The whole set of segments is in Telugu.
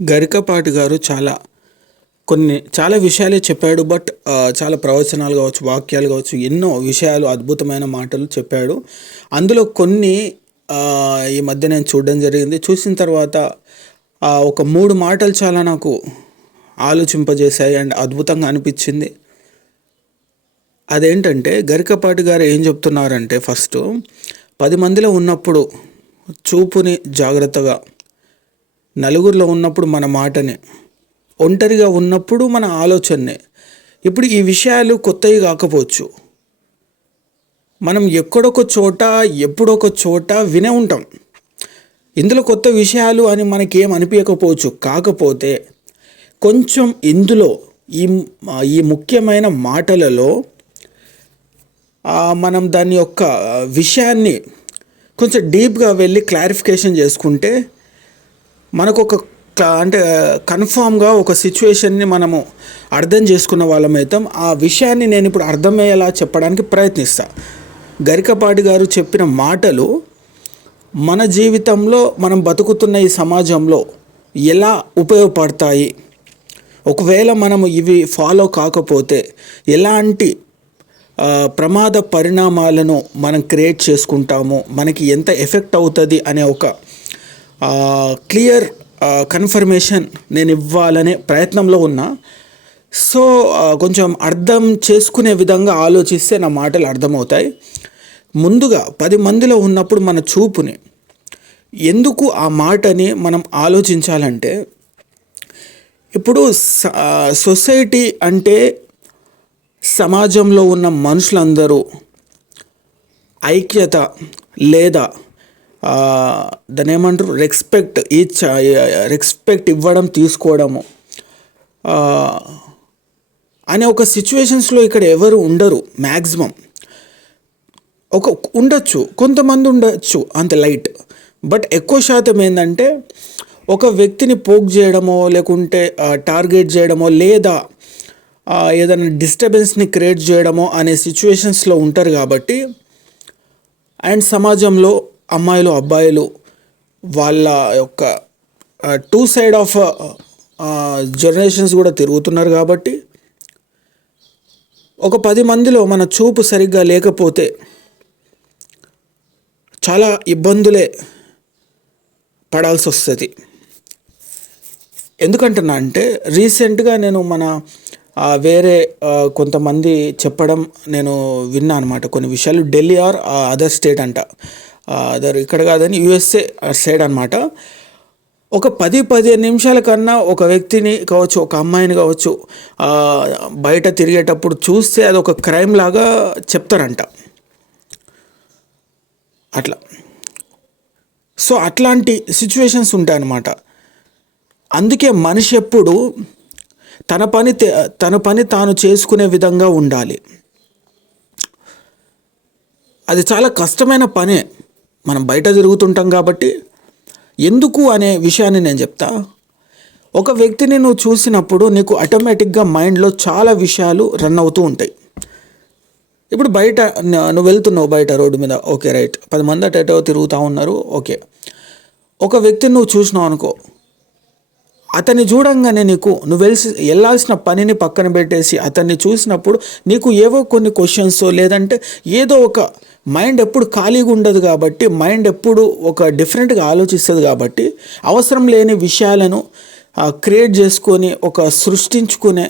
గరికపాటి గారు చాలా కొన్ని చాలా విషయాలే చెప్పాడు బట్ చాలా ప్రవచనాలు కావచ్చు వాక్యాలు కావచ్చు ఎన్నో విషయాలు అద్భుతమైన మాటలు చెప్పాడు. అందులో కొన్ని ఈ మధ్య నేను చూడడం జరిగింది. చూసిన తర్వాత ఒక మూడు మాటలు చాలా నాకు ఆలోచింపజేశాయి అండ్ అద్భుతంగా అనిపించింది. అదేంటంటే గరికపాటి గారు ఏం చెప్తున్నారంటే ఫస్ట్ పది మందిలో ఉన్నప్పుడు చూపుని జాగ్రత్తగా నలుగురిలో ఉన్నప్పుడు మన మాటనే ఒంటరిగా ఉన్నప్పుడు మన ఆలోచననే. ఇప్పుడు ఈ విషయాలు కొత్తవి కాకపోవచ్చు. మనం ఎక్కడొక చోట ఎప్పుడొక చోట వినే ఉంటాం. ఇందులో కొత్త విషయాలు అని మనకి ఏం అనిపించకపోవచ్చు కాకపోతే కొంచెం ఇందులో ఈ ఈ ముఖ్యమైన మాటలలో మనం దాని యొక్క విషయాన్ని కొంచెం డీప్గా వెళ్ళి క్లారిఫికేషన్ చేసుకుంటే మనకు ఒక అంటే కన్ఫామ్గా ఒక సిచ్యువేషన్ని మనము అర్థం చేసుకున్న వాళ్ళమైతాం ఆ విషయాన్ని నేను ఇప్పుడు అర్థమయ్యేలా చెప్పడానికి ప్రయత్నిస్తా. గరికపాటి గారు చెప్పిన మాటలు మన జీవితంలో మనం బతుకుతున్న ఈ సమాజంలో ఎలా ఉపయోగపడతాయి? ఒకవేళ మనము ఇవి ఫాలో కాకపోతే ఎలాంటి ప్రమాద పరిణామాలను మనం క్రియేట్ చేసుకుంటాము? మనకి ఎంత ఎఫెక్ట్ అవుతుంది? అనే ఒక క్లియర్ కన్ఫర్మేషన్ నేను ఇవ్వాలనే ప్రయత్నంలో ఉన్నా. సో కొంచెం అర్థం చేసుకునే విధంగా ఆలోచిస్తే నా మాటలు అర్థమవుతాయి. ముందుగా పది మందిలో ఉన్నప్పుడు మన చూపుని ఎందుకు ఆ మాటని మనం ఆలోచించాలంటే ఇప్పుడు స- సొసైటీ అంటే సమాజంలో ఉన్న మనుషులందరూ ఐక్యత లేదా దాని దాన్ని ఏమంటారు? రెస్పెక్ట్ ఈచ్ రెస్పెక్ట్ ఇవ్వడం తీసుకోవడము. అనే ఒక సిచ్యువేషన్స్లో ఇక్కడ ఎవరు ఉండరు. మ్యాక్సిమం ఒక ఉండొచ్చు. కొంతమంది ఉండొచ్చు. అంత లైట్ బట్ ఎక్కువ శాతం ఏంటంటే ఒక వ్యక్తిని పోక్ చేయడమో లేకుంటే టార్గెట్ చేయడమో లేదా ఏదైనా డిస్టర్బెన్స్ని క్రియేట్ చేయడమో అనే సిచ్యువేషన్స్లో ఉంటారు కాబట్టి అండ్ సమాజంలో అమ్మాయిలు అబ్బాయిలు వాళ్ళ యొక్క టూ సైడ్ ఆఫ్ జనరేషన్స్ కూడా తిరుగుతున్నారు కాబట్టి ఒక పది మందిలో మన చూపు సరిగ్గా లేకపోతే చాలా ఇబ్బందులే పడాల్సి వస్తుంది ఎందుకంటున్నా అంటే రీసెంట్గా నేను మన వేరే కొంతమంది చెప్పడం నేను విన్నా అనమాట కొన్ని విషయాలు. ఢిల్లీ ఆర్ అదర్ స్టేట్ అంట. అదర్ ఇక్కడ కాదని యుఎస్ఏ సైడ్ అనమాట ఒక పది పదిహేను నిమిషాల కన్నా ఒక వ్యక్తిని కావచ్చు ఒక అమ్మాయిని కావచ్చు బయట తిరిగేటప్పుడు చూస్తే అది ఒక క్రైమ్ లాగా చెప్తారంట. అట్లా. సో అట్లాంటి సిచ్యువేషన్స్ ఉంటాయన్నమాట అందుకే మనిషి ఎప్పుడు తన పని తన పని తాను చేసుకునే విధంగా ఉండాలి. అది చాలా కష్టమైన పనే. మనం బయట తిరుగుతుంటాం కాబట్టి ఎందుకు అనే విషయాన్ని నేను చెప్తా. ఒక వ్యక్తిని నువ్వు చూసినప్పుడు నీకు ఆటోమేటిక్గా మైండ్లో చాలా విషయాలు రన్ అవుతూ ఉంటాయి. ఇప్పుడు బయట నువ్వు వెళ్తున్నావు బయట రోడ్డు మీద ఓకే రైట్. పది మంది అటో తిరుగుతూ ఉన్నారు ఓకే. ఒక వ్యక్తిని నువ్వు చూసినావు అనుకో అతన్ని చూడంగానే నీకు నువ్వు వెలిసి వెళ్ళాల్సిన పనిని పక్కన పెట్టేసి అతన్ని చూసినప్పుడు నీకు ఏవో కొన్ని క్వశ్చన్స్ లేదంటే ఏదో ఒక మైండ్ ఎప్పుడు ఖాళీగా ఉండదు కాబట్టి మైండ్ ఎప్పుడు ఒక డిఫరెంట్గా ఆలోచిస్తుంది కాబట్టి అవసరం లేని విషయాలను క్రియేట్ చేసుకొని ఒక సృష్టించుకునే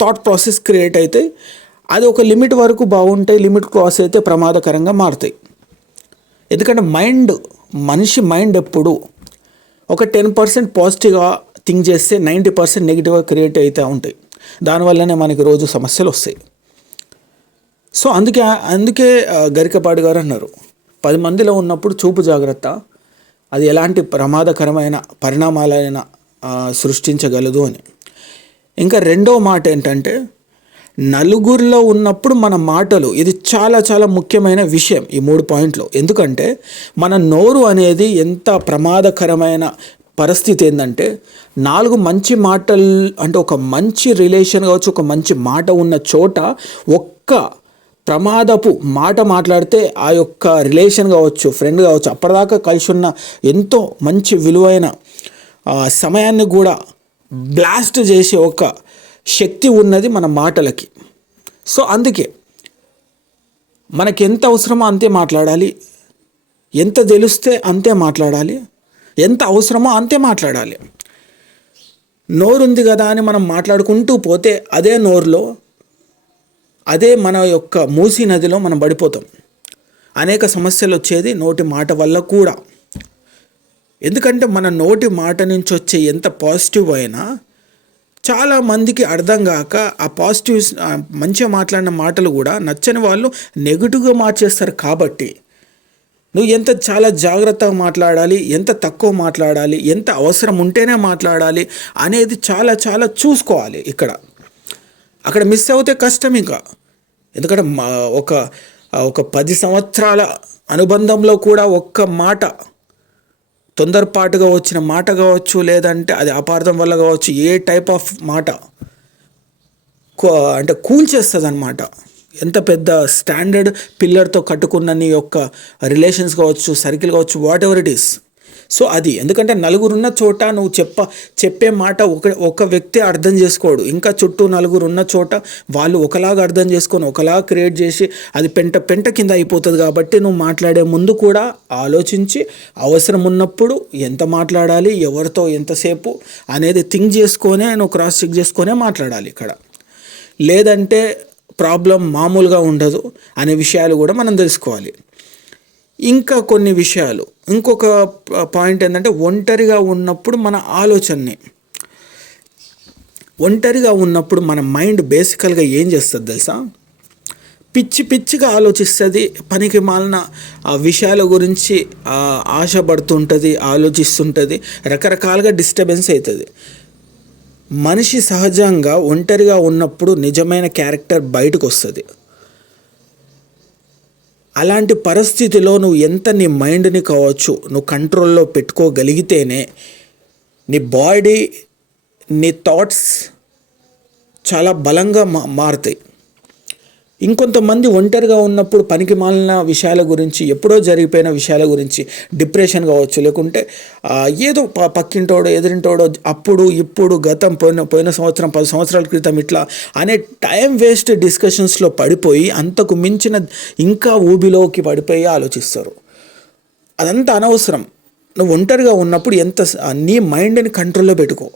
థాట్ ప్రాసెస్ క్రియేట్ అయితే అది ఒక లిమిట్ వరకు బాగుంటాయి లిమిట్ క్రాస్ అయితే ప్రమాదకరంగా మారుతాయి. ఎందుకంటే మైండ్ మనిషి మైండ్ ఎప్పుడు ఒక టెన్ పర్సెంట్ పాజిటివ్గా థింక్ చేస్తే నైంటీ పర్సెంట్ నెగిటివ్గా క్రియేట్ అవుతూ ఉంటాయి. దానివల్లనే మనకి రోజు సమస్యలు వస్తాయి. సో అందుకే అందుకే ఆ, గరికపాటి గారు అన్నారు పది మందిలో ఉన్నప్పుడు చూపు జాగ్రత్త అది ఎలాంటి ప్రమాదకరమైన పరిణామాలైనా సృష్టించగలదు అని. ఇంకా రెండో మాట ఏంటంటే నలుగురిలో ఉన్నప్పుడు మన మాటలు ఇది చాలా చాలా ముఖ్యమైన విషయం ఈ మూడు పాయింట్లు. ఎందుకంటే మన నోరు అనేది ఎంత ప్రమాదకరమైన పరిస్థితి ఏంటంటే నాలుగు మంచి మాటలు అంటే ఒక మంచి రిలేషన్ కావచ్చు ఒక మంచి మాట ఉన్న చోట ఒక్క ప్రమాదపు మాట మాట్లాడితే ఆ యొక్క రిలేషన్ కావచ్చు ఫ్రెండ్ కావచ్చు అప్పటిదాకా కలిసి ఉన్న ఎంతో మంచి విలువైన సమయాన్ని కూడా బ్లాస్ట్ చేసే ఒక శక్తి ఉన్నది మన మాటలకి. సో అందుకే మనకి ఎంత అవసరమో అంతే మాట్లాడాలి. ఎంత తెలిస్తే అంతే మాట్లాడాలి. ఎంత అవసరమో అంతే మాట్లాడాలి. నోరుంది కదా అని మనం మాట్లాడుకుంటూ పోతే అదే నోరులో అదే మన యొక్క మూసీ నదిలో మనం పడిపోతాం. అనేక సమస్యలు వచ్చేది నోటి మాట వల్ల కూడా. ఎందుకంటే మన నోటి మాట నుంచి వచ్చే ఎంత పాజిటివ్ అయినా చాలా మందికి అర్థం కాక ఆ పాజిటివ్ మంచిగా మాట్లాడిన మాటలు కూడా నచ్చని వాళ్ళు నెగిటివ్గా మార్చేస్తారు కాబట్టి. నువ్వు ఎంత చాలా జాగ్రత్తగా మాట్లాడాలి ఎంత తక్కువ మాట్లాడాలి ఎంత అవసరం ఉంటేనే మాట్లాడాలి అనేది చాలా చాలా చూసుకోవాలి ఇక్కడ. అక్కడ మిస్ అవుతే కష్టం ఇంకా. ఎందుకంటే మా ఒక ఒక పది సంవత్సరాల అనుబంధంలో కూడా ఒక్క మాట తొందరపాటుగా వచ్చిన మాట కావచ్చు లేదంటే అది అపార్థం వల్ల కావచ్చు ఏ టైప్ ఆఫ్ మాట అంటే కూల్చేస్తుంది అనమాట ఎంత పెద్ద స్టాండర్డ్ పిల్లర్తో కట్టుకున్న నీ యొక్క రిలేషన్స్ కావచ్చు సర్కిల్ కావచ్చు whatever it is so అది. ఎందుకంటే నలుగురున్న చోట నువ్వు చెప్ప చెప్పే మాట ఒక ఒక వ్యక్తి అర్థం చేసుకోడు. ఇంకా చుట్టూ నలుగురు ఉన్న చోట వాళ్ళు ఒకలాగా అర్థం చేసుకొని ఒకలాగా క్రియేట్ చేసి అది పెంట పెంట కింద అయిపోతుంది కాబట్టి నువ్వు మాట్లాడే ముందు కూడా ఆలోచించి అవసరం ఉన్నప్పుడు ఎంత మాట్లాడాలి ఎవరితో ఎంతసేపు అనేది థింక్ చేసుకొనే నువ్వు క్రాస్ చెక్ చేసుకొనే మాట్లాడాలి ఇక్కడ. లేదంటే ప్రాబ్లం మామూలుగా ఉండదు అనే విషయాలు కూడా మనం తెలుసుకోవాలి. ఇంకా కొన్ని విషయాలు. ఇంకొక పాయింట్ ఏంటంటే ఒంటరిగా ఉన్నప్పుడు మన ఆలోచనని. ఒంటరిగా ఉన్నప్పుడు మన మైండ్ బేసికల్గా ఏం చేస్తుంది తెలుసా? పిచ్చి పిచ్చిగా ఆలోచిస్తుంది పనికి మాలిన ఆ విషయాల గురించి ఆశపడుతుంటుంది ఆలోచిస్తుంటుంది రకరకాలుగా డిస్టర్బెన్స్ అవుతుంది మనిషి సహజంగా ఒంటరిగా ఉన్నప్పుడు నిజమైన క్యారెక్టర్ బయటకు వస్తుంది అలాంటి పరిస్థితిలో నువ్వు ఎంత నీ మైండ్ని కావచ్చు నువ్వు కంట్రోల్లో పెట్టుకోగలిగితేనే నీ బాడీ నీ థాట్స్ చాలా బలంగా మా మారుతాయి. ఇంకొంతమంది ఒంటరిగా ఉన్నప్పుడు పనికి మాలిన విషయాల గురించి ఎప్పుడో జరిగిపోయిన విషయాల గురించి డిప్రెషన్ కావచ్చు లేకుంటే ఏదో పక్కింటోడో ఎదిరింటోడో అప్పుడు ఇప్పుడు గతం పోయిన పోయిన సంవత్సరం పది సంవత్సరాల క్రితం ఇట్లా అనే టైం వేస్ట్ డిస్కషన్స్లో పడిపోయి అంతకు మించిన ఇంకా ఊబిలోకి పడిపోయి ఆలోచిస్తారు. అదంతా అనవసరం. నువ్వు ఒంటరిగా ఉన్నప్పుడు ఎంత నీ మైండ్ని కంట్రోల్లో పెట్టుకో.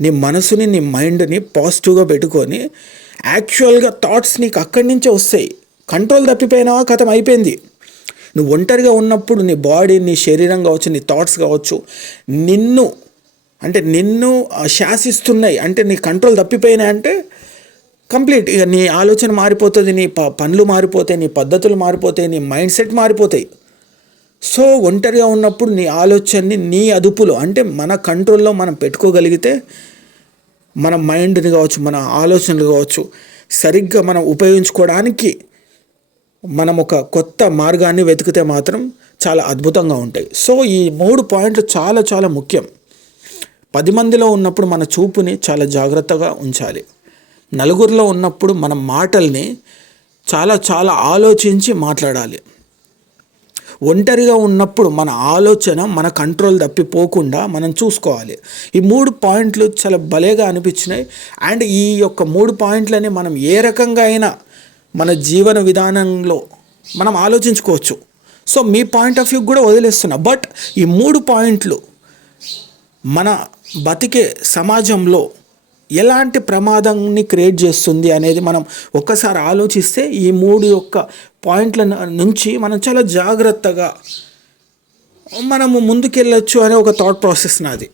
నీ మనసుని నీ మైండ్ని పాజిటివ్గా పెట్టుకొని యాక్చువల్గా థాట్స్ నీకు అక్కడి నుంచే వస్తాయి. కంట్రోల్ తప్పిపోయినావా కథం అయిపోయింది. నువ్వు ఒంటరిగా ఉన్నప్పుడు నీ బాడీ నీ శరీరం కావచ్చు నీ థాట్స్ కావచ్చు నిన్ను అంటే నిన్ను శాసిస్తున్నాయి. అంటే నీ కంట్రోల్ తప్పిపోయినాయి అంటే కంప్లీట్. ఇక నీ ఆలోచన మారిపోతుంది నీ ప పనులు మారిపోతాయి నీ పద్ధతులు మారిపోతాయి నీ మైండ్ సెట్ మారిపోతాయి. సో ఒంటరిగా ఉన్నప్పుడు నీ ఆలోచనని నీ అదుపులో అంటే మన కంట్రోల్లో మనం పెట్టుకోగలిగితే మన మైండ్ని కావచ్చు మన ఆలోచనలు కావచ్చు సరిగ్గా మనం ఉపయోగించుకోవడానికి మనం ఒక కొత్త మార్గాన్ని వెతికితే మాత్రం చాలా అద్భుతంగా ఉంటాయి. సో ఈ మూడు పాయింట్లు చాలా చాలా ముఖ్యం. పది మందిలో ఉన్నప్పుడు మన చూపుని చాలా జాగ్రత్తగా ఉంచాలి. నలుగురిలో ఉన్నప్పుడు మన మాటల్ని చాలా చాలా ఆలోచించి మాట్లాడాలి. ఒంటరిగా ఉన్నప్పుడు మన ఆలోచన మన కంట్రోల్ తప్పిపోకుండా మనం చూసుకోవాలి. ఈ మూడు పాయింట్లు చాలా భలేగా అనిపించినాయి. అండ్ ఈ యొక్క మూడు పాయింట్లని మనం ఏ రకంగా అయినా మన జీవన విధానంలో మనం ఆలోచించుకోవచ్చు. సో మీ పాయింట్ ఆఫ్ వ్యూ కూడా వదిలేస్తున్నా. బట్ ఈ మూడు పాయింట్లు మన బతికే సమాజంలో ఎలాంటి ప్రమాదాన్ని క్రియేట్ చేస్తుంది అనేది మనం ఒక్కసారి ఆలోచిస్తే ఈ మూడు యొక్క పాయింట్ల న- నుంచి మనం చాలా జాగ్రత్తగా మనము ముందుకెళ్ళొచ్చు అనే ఒక థాట్ ప్రాసెస్ నాది.